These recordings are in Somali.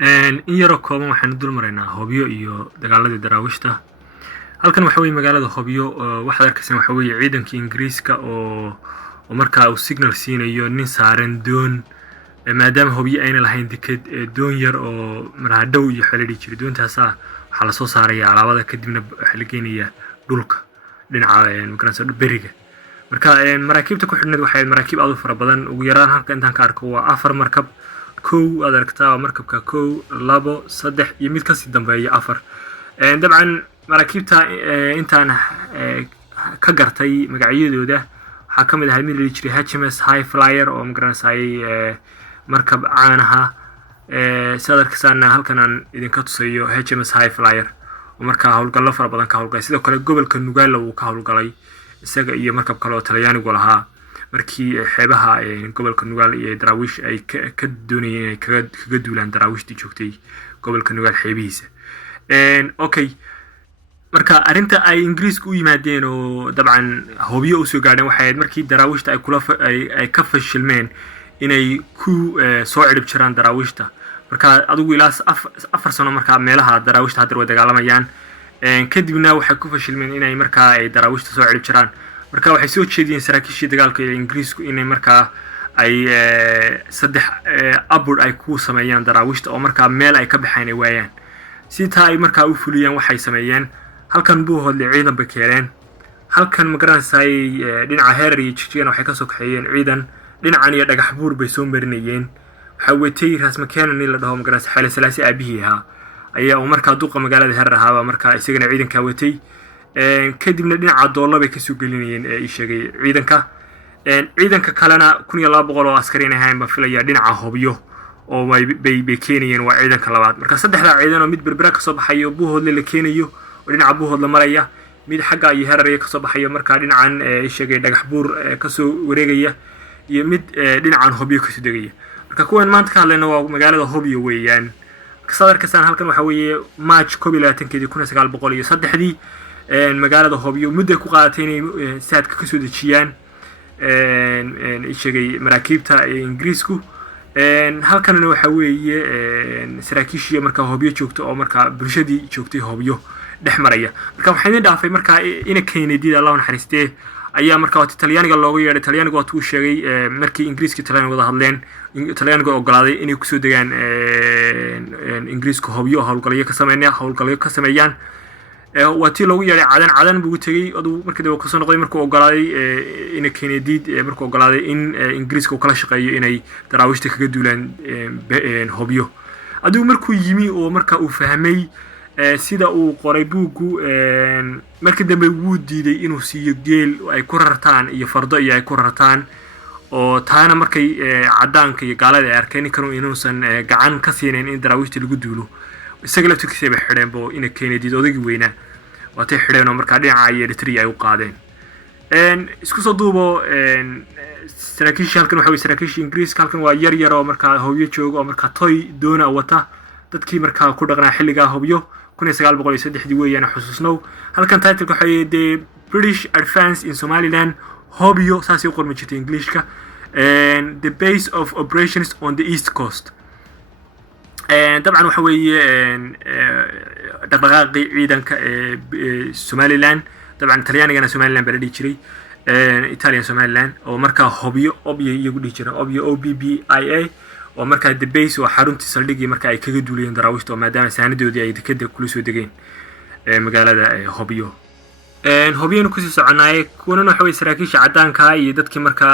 in yaro kooban waxaanu dul maraynaa Hobyo iyo dagaaladii daraawiishta. Halkan waxa weeye magaalada Hobyo waxaad arkaysaan waxa weeye ciidanka Ingiriiska oo markaa uu signal siinayo nin saaran doon maadaama Hobyo ayna lahayn deked doon yar oo maraa dhow iyo xilli jiray doontaas waxa la soo saaraya alaabada kadibna waxa la geenayaa dhulka dhinaca magaranaysa beriga. marka maraakiibta ku xidhneed waxay maraakiib aad u fara badan ugu yaraan halka intaan ka arko waa 4 markab kow aad aragtaa markabka kow labo saddex iyo mid ka sii dambeeya 4 dabcan maraakiibta intaan ka gartay magacyadooda waxa kamid ah mid la jiray HMS High Flyer oo magaranayay markab caan ah sidaad arkaysaan halkan aan idinka tusayo HMS High Flyer oo markaa hawlgallo fara badan ka hawlgalay sidoo kale gobolka Nugaal uu ka hawlgalay isaga iyo markab kale oo Talyaanigu lahaa markii xeebaha gobolka Nugaal iyo daraawiish ay ka doonayeen kaga duulaan daraawiishtii joogtay gobolka Nugaal xeebihiisa. Okay marka arinta ay Ingiriisku u yimaadeen oo dabcan Hobyo u soo gaadheen waxay markii daraawiishta ay ka fashilmeen inay ku soo cirib jiraan daraawiishta marka adigu ilaa 4 sano marka meelaha daraawiishta hadda way dagaalamayaan kadibna waxay ku fashilmeen inay marka ay daraawiishta soo cirib jiraan marka waxay soo jeediyeen saraakiishii dagaalka ee Ingiriisku inay marka ay saddex abur ay ku sameeyaan daraawiishta oo marka meel ay ka baxaan ay waayaan sida ay marka u fuliyaan waxay sameeyeen halkan buu hodlay ciidan bakeereen halkan magaranayay dhinaca Heerar iyo Jigjigan waxay ka soo kaxeeyeen ciidan dhinacan iyo dhagax buur bay soo marinayeen waxa weetay Ras Makenani la dhaho magaranayay Xayle Salaasi aabihi ayaa marka duqa magaalada Heerar ahaa marka isagana ciidanka watay kadibna dhinaca Doolo bay ka soo gelinayeen ay sheegay ciidanka kalena 1200 oo askari ahayn ba filaya dhinaca Hobyo oo bay keenayeen waa ciidanka labaad marka saddexda ciidan oo mid berbera ka soo baxayo buuhoodle la keenayo oo dhinaca buuhoodle maraya mid xagga iyo Heerar ka soo baxayo marka dhinacan ay sheegay dhagax buur ka soo wareegaya iyo mid dhinacan Hobyo ka soo degaya marka kuwan maanta ka hadlayna waa magaalada Hobyo weeyaan kasaarkasan halkan waxa weeye March 1903 magaalada Hobyo muddo ku qaadatay inay saadka ka soo dejiyaan sheegay maraakiibta Ingiriisku halkanna waxa weeye saraakiishii marka Hobyo joogto oo marka bulshadii joogtay Hobyo dhex maraya marka waxay dhaafay marka ina Kennedy Allah naxariistee ayaa marka Talyaaniga looga yeeray Talyaanigu waa uu sheegay markii Ingiriiska Talyaaniga wada hadleen Talyaanigu ogolaaday inay ku soo degaan Ingiriiska Hobyo hawlgalyo ka sameeyaan waa tii loogu yeeray cadan buu tagay aduu markii uu ka soo noqday markuu ogolaaday ina Kennedy markuu ogolaaday in Ingiriiska uu kala shaqeeyo inay daraawiishta kaga duulaan Hobyo aduu markuu yimi oo marka uu fahmay sida uu qoray buugu markii dambe wuu diiday inuu siiyo geel ay ku rartaan iyo fardo iyo ay ku rartaan oo taana markay cadaanka iyo gaalada ay arkeen inuusan gacan ka siineen in daraawiishta lagu duulo isaga laftigiisa bay xidheen boo ina Kennedy odagii weynaa waatay xidheen oo marka dhinaca Eritrea ay u qaadeen isku soo duubo saraakiisha halkan waxa weeye saraakiisha Ingiriiska halkan waa yar oo marka Hobyo joogo oo marka toy doona wata dadkii marka ku dhaqnaa xilliga Hobyo 1903 weeyaan xusuusnow halkan title waxa weeye the British advance in Somaliland Hobyo saasi u qormi jirtay Englishka and the base of operations on the east coast dabcan waxa weeye dhaqdhaqaaqi ciidanka Somaliland dabcan Talyaanigana Somaliland baa la dhigi jiray Italian Somaliland oo marka Hobyo iyagu dhigi jiray OBBIA oo marka the base oo xaruntii saldhigii marka ay kaga duulayeen daraawiishta maadaama saanadoodii ay dekada kula soo degeen magaalada Hobyo Hobyana ku sii soconaay kuwana waxa weeye saraakiisha cadaanka iyo dadkii marka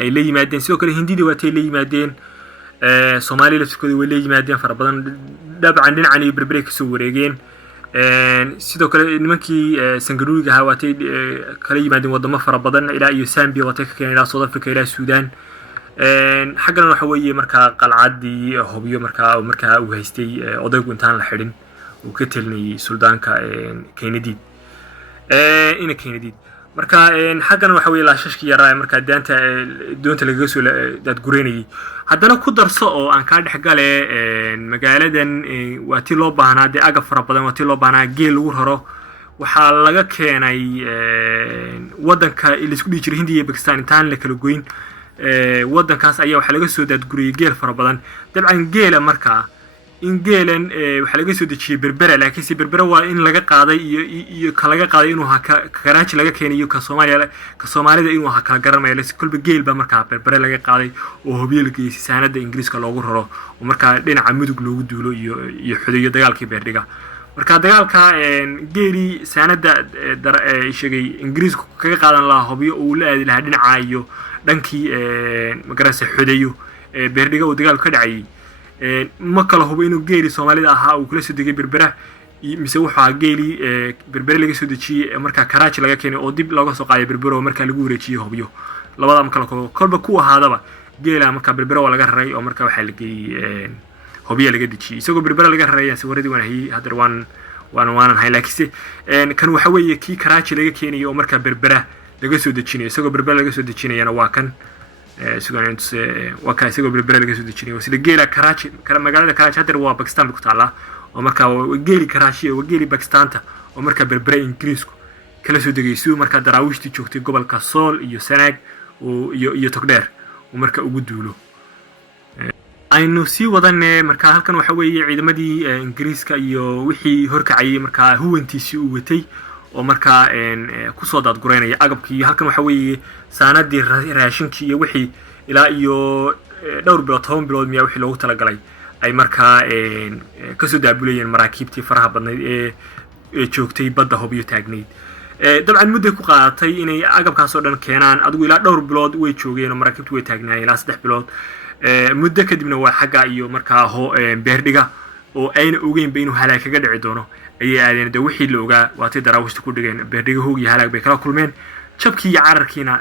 ay la yimaadeen sidoo kale Hindida waatay la yimaadeen Soomaaliya laftirkooda way la yimaadeen fara badan dabcan dhinacan iyo berbere ka soo wareegeen sidoo kale nimankii Sangaruuga ahaa waatay kala yimaadeen wadamo fara badan ilaa iyo Zambia waatay ka keenay South Africa ilaa Suudaan xaggana waxa weeye marka qalcadii Hobyo marka uu haystay odaygu intaan la xidhin uu ka talinayay suldaanka Kennedy ina Kennedy marka xaggana waxa weeye laashashkii yaraa marka doonta laga soo dad gureynayay haddana ku darso oo aan ka dhex galay magaaladan waa tii loo baahnaa agab fara badan waa tii loo baahnaa geel lagu raro waxa laga keenay wadanka isku dhigi jiray Hindiya iyo Pakistan intaan la kala goyn wadankaas ayaa waxa laga soo dad guriyay geel fara badan dabcan geela marka in geelan waxa laga soo dejiyay berbera laakiin si berbera waa in laga qaaday iyo ka laga qaaday inuu Karachi laga keenayo ka Soomaalida inuu kala garanayo la kulba geel ba markaa berbera laga qaaday oo Hobyo la geeyay saanada Ingiriiska loogu raro oo markaa dhinaca mudug loogu duulo iyo xudeeyo dagaalkii beerdhiga marka dagaalka geeli saanada sheegay Ingiriisku kaga qaadan lahaa Hobyo oo la aadi lahaa dhinaca iyo dhankii magarasa xudeeyo beerdhiga oo dagaal ka dhacay ma kala hubo inuu geeli Soomaalida ahaa uu kula soo degay berbera mise waxa geeli berbera laga soo dejiyay marka Karachi laga keenay oo dib looga soo qaaday berbera oo marka lagu wareejiyay Hobyo labada ma kala kolba ku ahaadaba geela marka berbera waa laga raray oo marka waxa la geeyay Hobyo laga dejiyay isagoo berbera laga raray sawaradii wanahay hadar waan haylaakise kan waxa weeye kii Karachi laga keenay oo marka berbera laga soo dejinay isagoo berbera laga soo dejinayna waa kan وكان سيقول بالبلد اللي جسد الشيء وسيل جيلا كراچي كلام مقالة كراچي هذا هو باكستان بكتالا ومركا وجيلي كراچي وجيلي باكستان تا ومركا بالبلد إنجليزكو كلا سود جيسو مركا دراوش تشوفتي قبل كسول يو سناج ويو تقدر ومركا وجودولو أنو سي وضعنا مركا هل كانوا حوي عيد مدي إنجليزكا يو وحي هركعي مركا هو انتي سو وتي ومركا كوسودات قرينا أقبكي هل كانوا حوي saanadii raashinkii iyo wixii ilaa iyo dhowr bilood 10 bilood miyaa wixii loogu tala galay ay markaa ka soo daabulayeen maraakiibtii faraha badnayd ee joogtay badda Hobyo taagnayd dabcan muddo ku qaadatay inay agabkaas oo dhan keenaan adigu ilaa dhowr bilood way joogeen oo maraakiibtu way taagnaayeen ilaa 3 bilood muddo kadibna waa xagga iyo markaa beerdhiga oo ayna ogeyn inuu halaag kaga dhici doono ayay aadeen wixii la ogaa waatay daraawishta ku dhigeen beerdhiga hoog iyo halaag bay kala kulmeen jabkii iyo cararkiina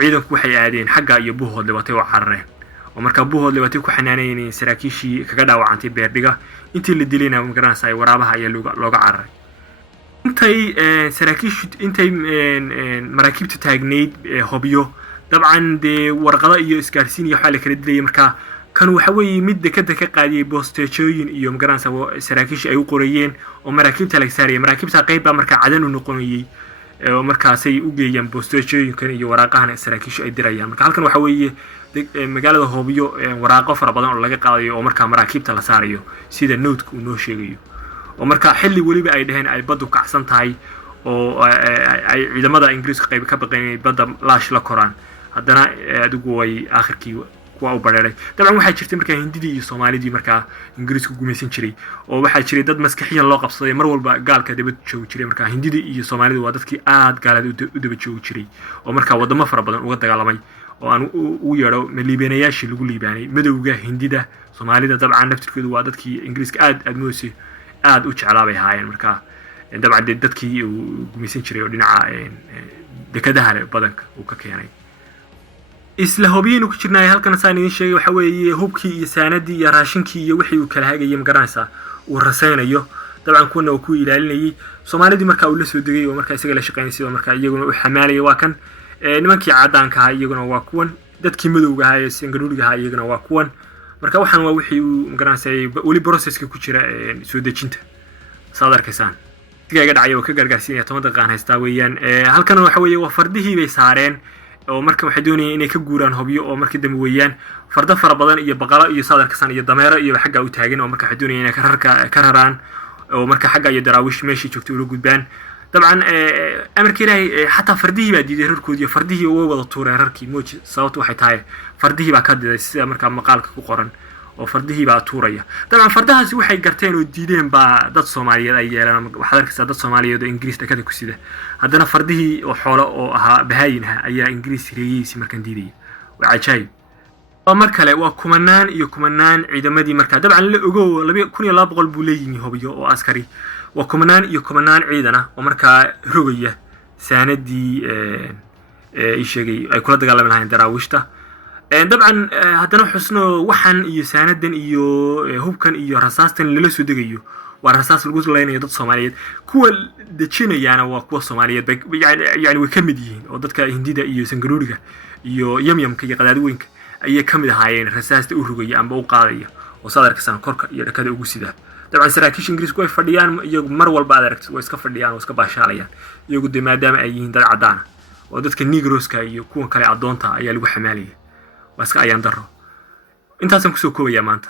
ciidanku waxay aadeen xagga iyo buuhoodle watay oo carareen oo marka buuhoodle watay ku xanaanayeen saraakiishii kaga dhaawacantay beerdhiga intii la dilayna magaranaysa ay waraabaha ayaa looga cararay intay maraakiibta taagnayd Hobyo dabcan de warqada iyo isgaarsiin iyo xal kala dilay marka kan waxa weeye mid dekada ka qaadiyay boostejooyin iyo magaranaysa saraakiish ay u qorayeen oo maraakiibta la saarayay maraakiibta qayb ba marka cadan u noqonayay markaasay u geeyaan boostejooyinkan iyo waraaqahan saraakiishu ay dirayaan marka halkan waxa weeye magaalada Hobyo waraaqo fara badan oo laga qaadayo oo marka maraakiibta la saarayo sida note-ku uu noo sheegayo oo marka xilli waliba ay dhaheen ay baddu kacsan tahay oo ay ciidamada Ingiriiska qayb ka baqeen badda laash la koraan haddana adigu way aakhirkii kuwa u bareeray dabcan waxay jirtay marka Hindidii iyo Soomaalidii marka Ingiriisku gumaysan jiray oo waxaa jiray dad maskaxiyan loo qabsaday mar walba gaalka dibad joog jiray marka Hindidii iyo Soomaalidii waa dadkii aad gaalada u daba joog jiray oo marka wadamo fara badan uga dagaalamay oo aan u yeero liibanayaashii lagu liibaanay madowga Hindida Soomaalida dabcan naftirkoodu waa dadkii Ingiriiska aad u jeclaabay haayeen marka dabcan dadkii gumaysan jiray oo dhinaca dekadaha badanka uu ka keenay isla Hobyo ku jirnaa halkan saan idin sheegay waxa weeye hubkii iyo saanadii iyo raashinkii iyo wixii uu kala hagayay magaranaysa uu rasaynayo dabcan kuna uu ku ilaalinayay Soomaalidii marka uu la soo degay oo marka isaga la shaqeynayay oo marka iyaguna u xamaalay waa kan nimankii cadaanka ah iyaguna waa kuwan dadkii madowga ah ee Singaruuriga ah iyaguna waa kuwan marka waxaan waa wixii uu magaranayay wali processka ku jira soo dejinta saadarkaysan tigaga dhacay oo ka gargaarsiinaya 10 daqiiqan haystaa weeyaan halkan waxa weeye waa fardihii bay saareen oo marka waxay doonayeen inay ka guuraan Hobyo oo markii dambe weeyaan farda fara badan iyo baqala iyo saadarkasan iyo dameero iyo xagga u taagan oo marka waxay doonayeen inay ka raraan oo marka xagga iyo daraawish meeshii joogtay uga gudbaan dabcan amarkii ilaahay xataa fardihii baa diiday rarkoodii fardihii oo wada tuureen rarkii mooji sababtu waxay tahay fardihii baa ka diiday sida marka maqaalka ku qoran oo fardihii baa tuuraya dabcan fardahaasi waxay garteen oo diideen baa dad Soomaaliyeed ay yeelaan waxa arkaysa dad Soomaaliyeed oo Ingiriis dekada ku sida haddana fardihii oo xoolo oo ahaa bahaayinha ayaa Ingiriis reeyay markan diiday waa cajaayib mar kale waa kumanaan ciidamadii marka dabcan la ogow 2200 buu leeyahay Hobyo oo askari waa kumanaan ciidan ah oo marka rogaya saanadii ay sheegay ay kula dagaalameen lahayn daraawishta dabcan haddana xusno waxan iyo saanadan iyo hubkan iyo rasaastan lala soo degayo waa rasaas lagu leeyahay dad Soomaaliyeed kuwa dejinayana waa kuwa Soomaaliyeed yani way kamid yihiin oo dadka Hindida iyo Singaruuriga iyo yamyamka iyo qadaadweynka ayay kamid ahaayeen rasaasta u rogaya amba u qaadaya oo saadarkasan korka iyo dhakada ugu sida dabcan saraakiisha Ingiriisku way fadhiyaan iyagu mar walba aad aragtid way iska fadhiyaan oo iska baashaalayaan iyagu maadaama ay yihiin dad cadaan oo dadka Negroska iyo kuwa kale adoonta ayaa lagu xamaaliyay waska ayaan daro intaasan ku soo koobaya maanta